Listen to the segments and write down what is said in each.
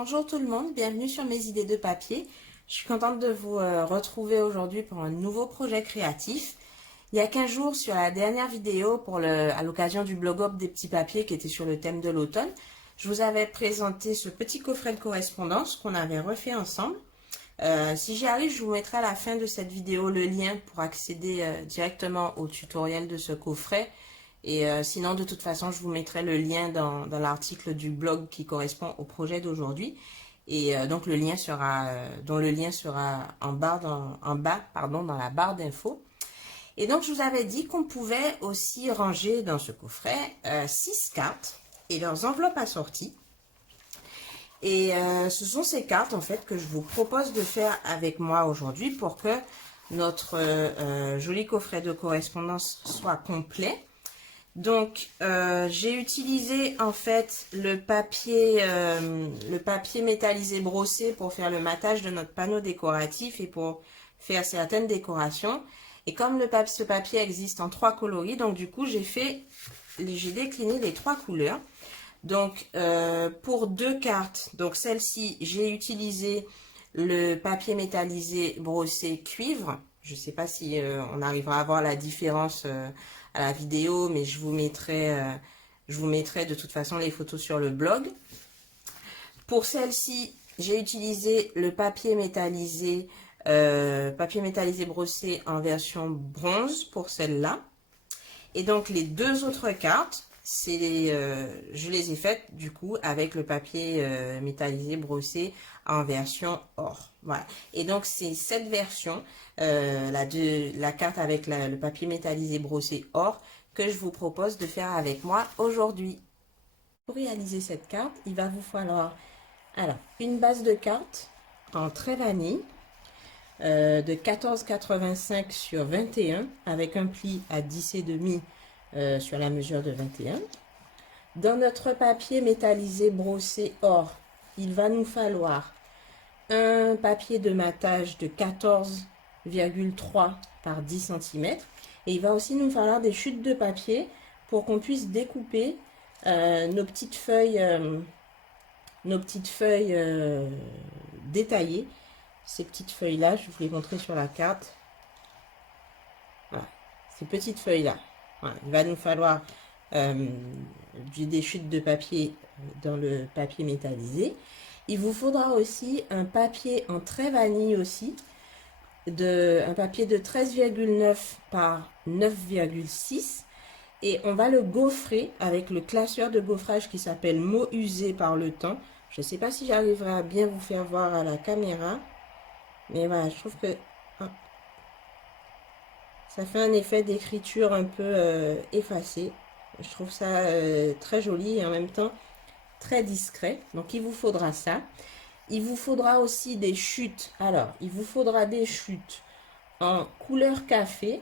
Bonjour tout le monde, bienvenue sur mes idées de papier. Je suis contente de vous retrouver aujourd'hui pour un nouveau projet créatif. Il y a 15 jours, sur la dernière vidéo à l'occasion du blog up des petits papiers qui était sur le thème de l'automne, je vous avais présenté ce petit coffret de correspondance qu'on avait refait ensemble. Si j'y arrive, je vous mettrai à la fin de cette vidéo le lien pour accéder directement au tutoriel de ce coffret. Et sinon, de toute façon, je vous mettrai le lien dans l'article du blog qui correspond au projet d'aujourd'hui. Et donc, dont le lien sera en bas, dans la barre d'infos. Et donc, je vous avais dit qu'on pouvait aussi ranger dans ce coffret 6 cartes et leurs enveloppes assorties. Et ce sont ces cartes, en fait, que je vous propose de faire avec moi aujourd'hui pour que notre joli coffret de correspondance soit complet. Donc, j'ai utilisé en fait le papier métallisé brossé pour faire le matage de notre panneau décoratif et pour faire certaines décorations. Et comme ce papier existe en 3 coloris, donc du coup, j'ai décliné les 3 couleurs. Donc, pour 2 cartes, donc celle-ci, j'ai utilisé le papier métallisé brossé cuivre. Je ne sais pas si on arrivera à voir la différence à la vidéo, mais je vous mettrai de toute façon les photos sur le blog. Pour celle-ci, j'ai utilisé le papier métallisé brossé en version bronze pour celle-là. Et donc les 2 autres cartes, je les ai faites du coup avec le papier métallisé brossé en version or. Voilà. Et donc c'est cette version, la carte avec le papier métallisé brossé or, que je vous propose de faire avec moi aujourd'hui. Pour réaliser cette carte, il va vous falloir une base de carte en trait vanille de 14,85 sur 21 avec un pli à 10,5 sur la mesure de 21. Dans notre papier métallisé brossé or, il va nous falloir un papier de matage de 14,3 par 10 cm. Et il va aussi nous falloir des chutes de papier pour qu'on puisse découper nos petites feuilles détaillées. Ces petites feuilles-là, je vais vous les montrer sur la carte. Voilà, ces petites feuilles-là. Voilà, il va nous falloir des chutes de papier dans le papier métallisé. Il vous faudra aussi un papier en trait vanille aussi, un papier de 13,9 par 9,6. Et on va le gaufrer avec le classeur de gaufrage qui s'appelle Mots usés par le temps. Je ne sais pas si j'arriverai à bien vous faire voir à la caméra. Mais voilà, je trouve que ça fait un effet d'écriture un peu effacé. Je trouve ça très joli et en même temps très discret. Donc il vous faudra ça. Il vous faudra aussi des chutes. Alors, il vous faudra des chutes en couleur café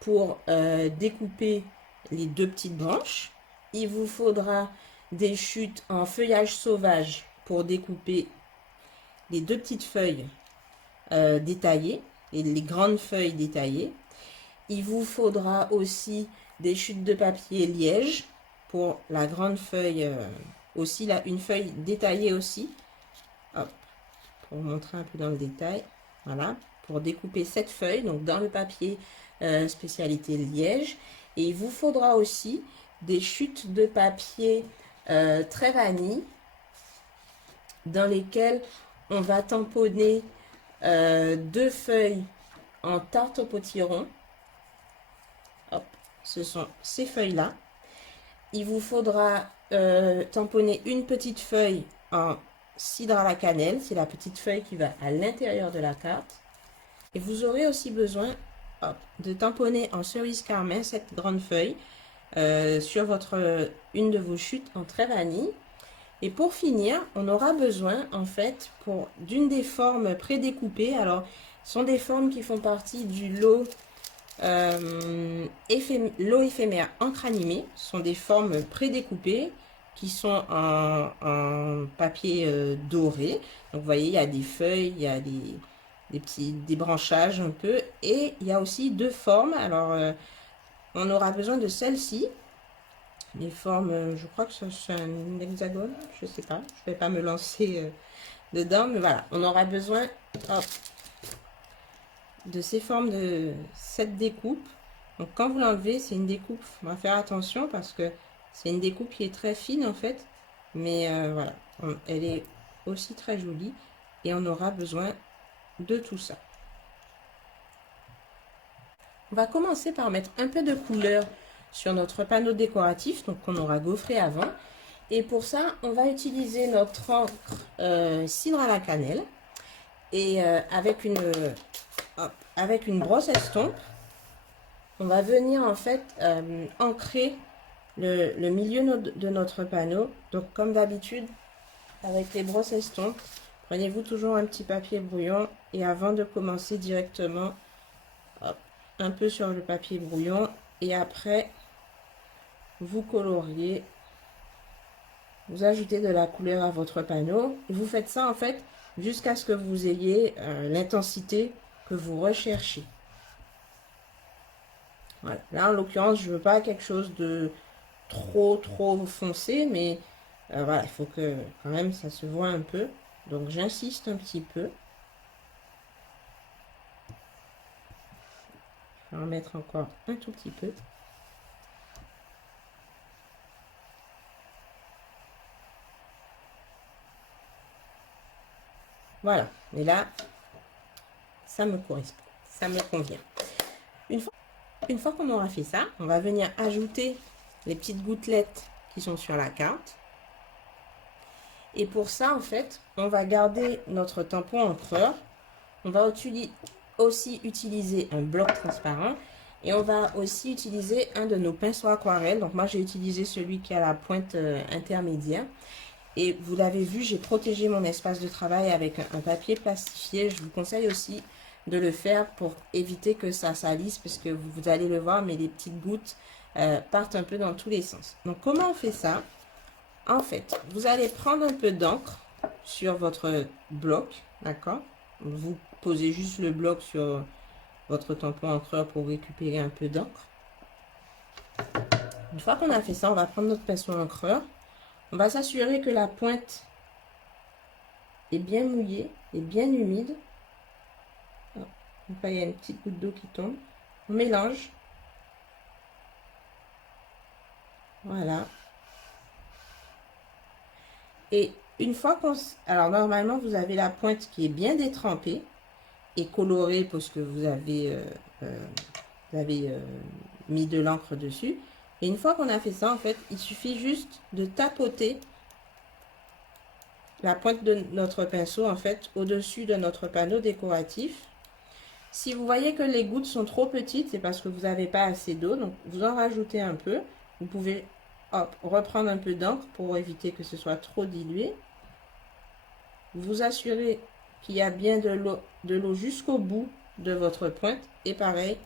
pour découper les 2 petites branches. Il vous faudra des chutes en feuillage sauvage pour découper les 2 petites feuilles détaillées et les grandes feuilles détaillées. Il vous faudra aussi des chutes de papier liège pour la grande feuille, aussi là, une feuille détaillée aussi. Hop, pour vous montrer un peu dans le détail. Voilà, pour découper cette feuille, donc dans le papier spécialité liège. Et il vous faudra aussi des chutes de papier très vanille dans lesquelles on va tamponner 2 feuilles en tarte au potiron. Hop, ce sont ces feuilles-là. Il vous faudra tamponner une petite feuille en cidre à la cannelle. C'est la petite feuille qui va à l'intérieur de la carte. Et vous aurez aussi besoin de tamponner en cerise carmin cette grande feuille sur une de vos chutes en trait vanille. Et pour finir, on aura besoin en fait d'une des formes prédécoupées. Alors, ce sont des formes qui font partie du lot éphémère encre animée. Ce sont des formes prédécoupées qui sont en papier doré. Donc, vous voyez, il y a des feuilles, il y a des petits débranchages un peu. Et il y a aussi 2 formes. Alors, on aura besoin de celle-ci. les formes, je crois que c'est un hexagone, je sais pas, je vais pas me lancer dedans, mais voilà, on aura besoin hop, de ces formes de cette découpe. Donc quand vous l'enlevez, c'est une découpe, on va faire attention parce que c'est une découpe qui est très fine en fait, mais voilà, elle est aussi très jolie et on aura besoin de tout ça. On va commencer par mettre un peu de couleur sur notre panneau décoratif, donc qu'on aura gaufré avant. Et pour ça, on va utiliser notre encre cidre à la cannelle. Et avec une brosse estompe, on va venir en fait ancrer le milieu de notre panneau. Donc comme d'habitude, avec les brosses estompes, prenez-vous toujours un petit papier brouillon. Et avant de commencer directement, hop, un peu sur le papier brouillon. Et après, vous coloriez. Vous ajoutez de la couleur à votre panneau. Et vous faites ça en fait jusqu'à ce que vous ayez l'intensité que vous recherchez. Voilà. Là, en l'occurrence, je veux pas quelque chose de trop foncé, mais voilà, il faut que quand même ça se voit un peu. Donc, j'insiste un petit peu. Je vais en mettre encore un tout petit peu. Voilà. Et là, ça me correspond. Ça me convient. Une fois qu'on aura fait ça, on va venir ajouter les petites gouttelettes qui sont sur la carte. Et pour ça, en fait, on va garder notre tampon encreur. On va aussi utiliser un bloc transparent. Et on va aussi utiliser un de nos pinceaux aquarelle. Donc moi, j'ai utilisé celui qui a la pointe intermédiaire. Et vous l'avez vu, j'ai protégé mon espace de travail avec un papier plastifié. Je vous conseille aussi de le faire pour éviter que ça salisse, parce que vous allez le voir, mais les petites gouttes partent un peu dans tous les sens. Donc comment on fait ça? En fait, vous allez prendre un peu d'encre sur votre bloc, d'accord? Vous posez juste le bloc sur votre tampon encreur pour récupérer un peu d'encre. Une fois qu'on a fait ça, on va prendre notre pinceau encreur. On va s'assurer que la pointe est bien mouillée et bien humide. Donc là, il y a une petite goutte d'eau qui tombe. On mélange. Voilà. Et une fois qu'on... Alors, normalement, vous avez la pointe qui est bien détrempée et colorée parce que vous avez mis de l'encre dessus. Et une fois qu'on a fait ça, en fait, il suffit juste de tapoter la pointe de notre pinceau, en fait, au-dessus de notre panneau décoratif. Si vous voyez que les gouttes sont trop petites, c'est parce que vous n'avez pas assez d'eau. Donc, vous en rajoutez un peu. Vous pouvez reprendre un peu d'encre pour éviter que ce soit trop dilué. Vous vous assurez qu'il y a bien de l'eau jusqu'au bout de votre pointe. Et pareil,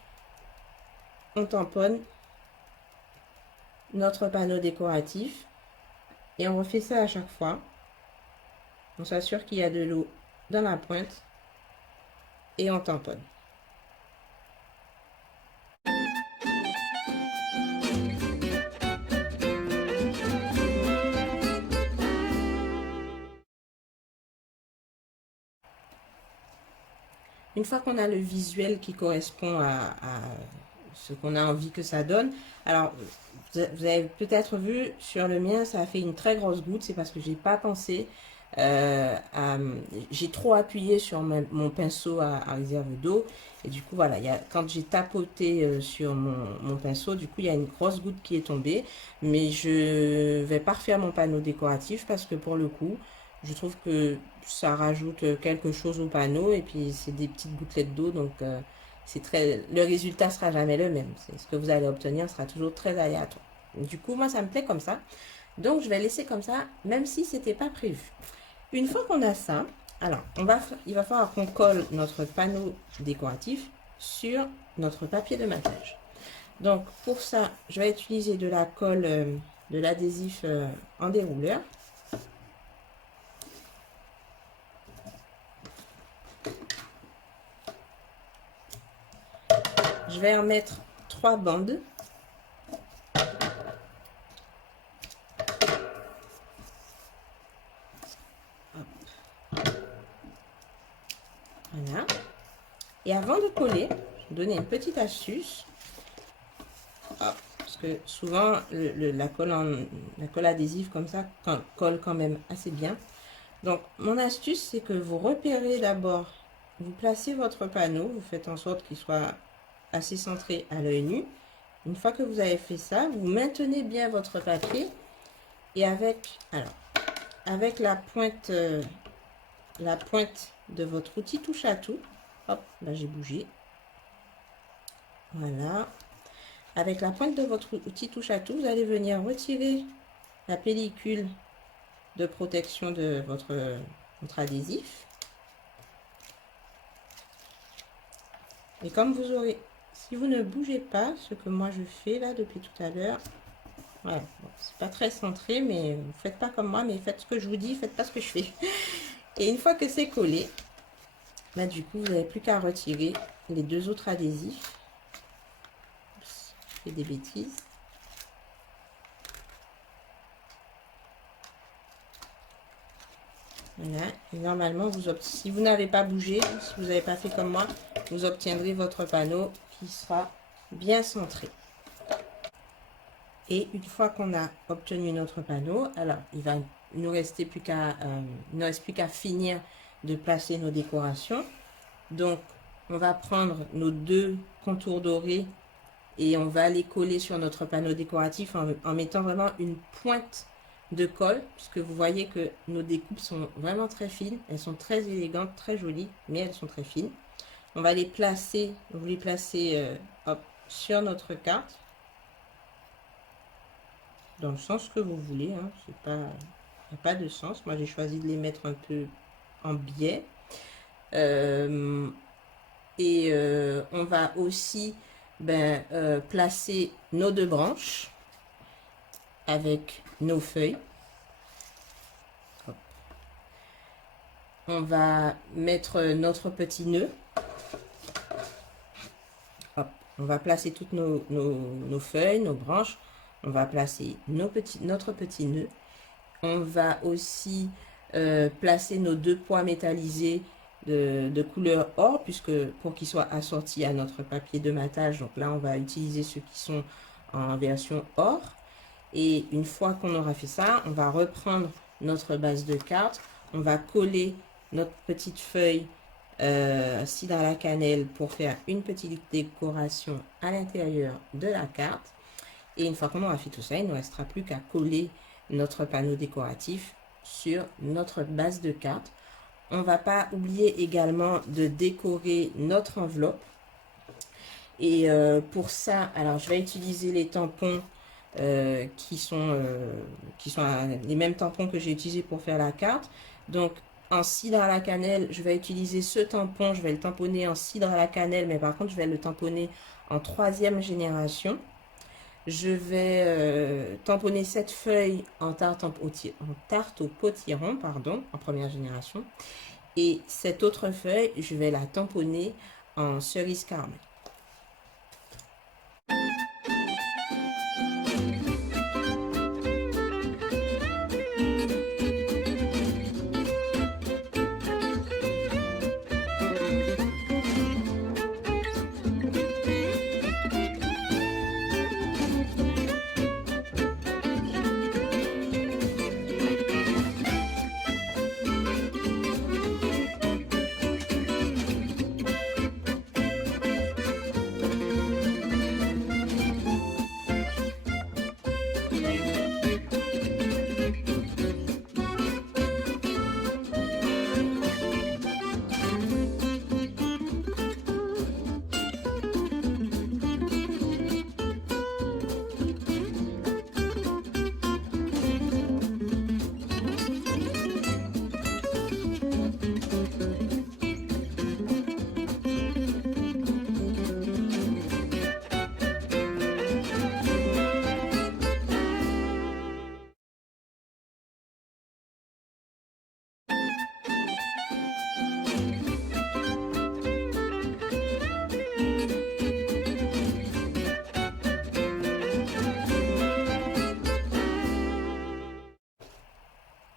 on tamponne notre panneau décoratif. Et on refait ça à chaque fois. On s'assure qu'il y a de l'eau dans la pointe. Et on tamponne. Une fois qu'on a le visuel qui correspond à ce qu'on a envie que ça donne, alors vous avez peut-être vu sur le mien, ça a fait une très grosse goutte, c'est parce que j'ai pas pensé j'ai trop appuyé sur mon pinceau à réserve d'eau, et du coup voilà, quand j'ai tapoté sur mon pinceau, du coup il y a une grosse goutte qui est tombée, mais je vais pas refaire mon panneau décoratif parce que pour le coup, je trouve que ça rajoute quelque chose au panneau, et puis c'est des petites gouttelettes d'eau, donc le résultat sera jamais le même. Ce que vous allez obtenir sera toujours très aléatoire. Du coup, moi, ça me plaît comme ça. Donc, je vais laisser comme ça, même si c'était pas prévu. Une fois qu'on a ça, alors, il va falloir qu'on colle notre panneau décoratif sur notre papier de maquillage. Donc, pour ça, je vais utiliser de la colle, de l'adhésif en dérouleur. Je vais en mettre 3 bandes. Et avant de coller, je vais vous donner une petite astuce. Hop, parce que souvent, la colle adhésive comme ça colle quand même assez bien. Donc, mon astuce, c'est que vous repérez d'abord, vous placez votre panneau, vous faites en sorte qu'il soit assez centré à l'œil nu. Une fois que vous avez fait ça, vous maintenez bien votre papier et avec la pointe de votre outil touche à tout, hop, là j'ai bougé, voilà, avec la pointe de votre outil touche à tout, vous allez venir retirer la pellicule de protection de votre adhésif. Et comme vous aurez, si vous ne bougez pas, ce que moi je fais là depuis tout à l'heure, voilà, bon, c'est pas très centré, mais vous faites pas comme moi, mais faites ce que je vous dis, faites pas ce que je fais. Et une fois que c'est collé, là du coup vous n'avez plus qu'à retirer les deux autres adhésifs. Oups, je fais des bêtises. Voilà, et normalement si vous n'avez pas bougé, si vous n'avez pas fait comme moi, vous obtiendrez votre panneau qui sera bien centré. Et une fois qu'on a obtenu notre panneau, alors il ne reste plus qu'à finir de placer nos décorations. Donc on va prendre nos deux contours dorés et on va les coller sur notre panneau décoratif en mettant vraiment une pointe de colle, puisque vous voyez que nos découpes sont vraiment très fines, elles sont très élégantes, très jolies, mais elles sont très fines. On va les placer, hop, sur notre carte, dans le sens que vous voulez, hein, il n'y a pas de sens. Moi j'ai choisi de les mettre un peu en biais. On va aussi placer nos deux branches avec nos feuilles. Hop. On va mettre notre petit nœud. Hop. On va placer toutes nos feuilles, nos branches. On va placer notre petit nœud. On va aussi placer nos deux poids métallisés de couleur or, puisque pour qu'ils soient assortis à notre papier de matage. Donc là, on va utiliser ceux qui sont en version or. Et une fois qu'on aura fait ça, on va reprendre notre base de carte. On va coller notre petite feuille cidre à la cannelle pour faire une petite décoration à l'intérieur de la carte. Et une fois qu'on aura fait tout ça, il ne nous restera plus qu'à coller notre panneau décoratif sur notre base de carte. On ne va pas oublier également de décorer notre enveloppe. Et pour ça, alors je vais utiliser les tampons qui sont les mêmes tampons que j'ai utilisés pour faire la carte. Donc en cidre à la cannelle, je vais utiliser ce tampon, je vais le tamponner en cidre à la cannelle, mais par contre je vais le tamponner en 3e génération. Je vais tamponner cette feuille en tarte au potiron, pardon, en 1re génération. Et cette autre feuille, je vais la tamponner en cerise caramel.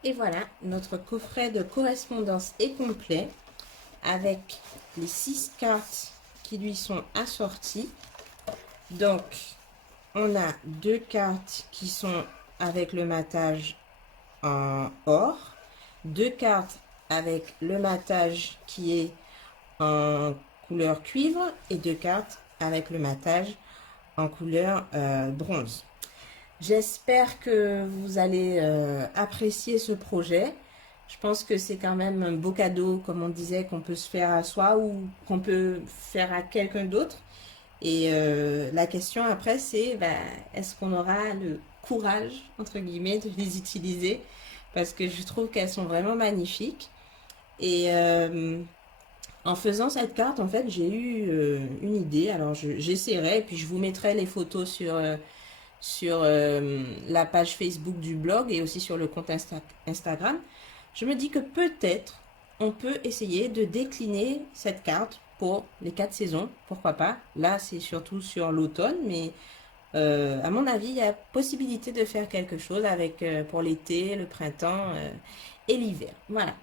Et voilà, notre coffret de correspondance est complet avec les 6 cartes qui lui sont assorties. Donc, on a 2 cartes qui sont avec le matage en or, 2 cartes avec le matage qui est en couleur cuivre et 2 cartes avec le matage en couleur bronze. J'espère que vous allez apprécier ce projet. Je pense que c'est quand même un beau cadeau, comme on disait, qu'on peut se faire à soi ou qu'on peut faire à quelqu'un d'autre. Et la question après, c'est est-ce qu'on aura le courage, entre guillemets, de les utiliser? Parce que je trouve qu'elles sont vraiment magnifiques. Et en faisant cette carte, en fait, j'ai eu une idée. Alors, j'essaierai, et puis je vous mettrai les photos sur la page Facebook du blog et aussi sur le compte Instagram. Je me dis que peut-être on peut essayer de décliner cette carte pour les 4 saisons. Pourquoi pas? Là, c'est surtout sur l'automne, mais à mon avis, il y a possibilité de faire quelque chose avec pour l'été, le printemps et l'hiver. Voilà.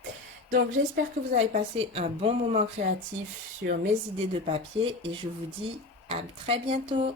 Donc, j'espère que vous avez passé un bon moment créatif sur mes idées de papier et je vous dis à très bientôt.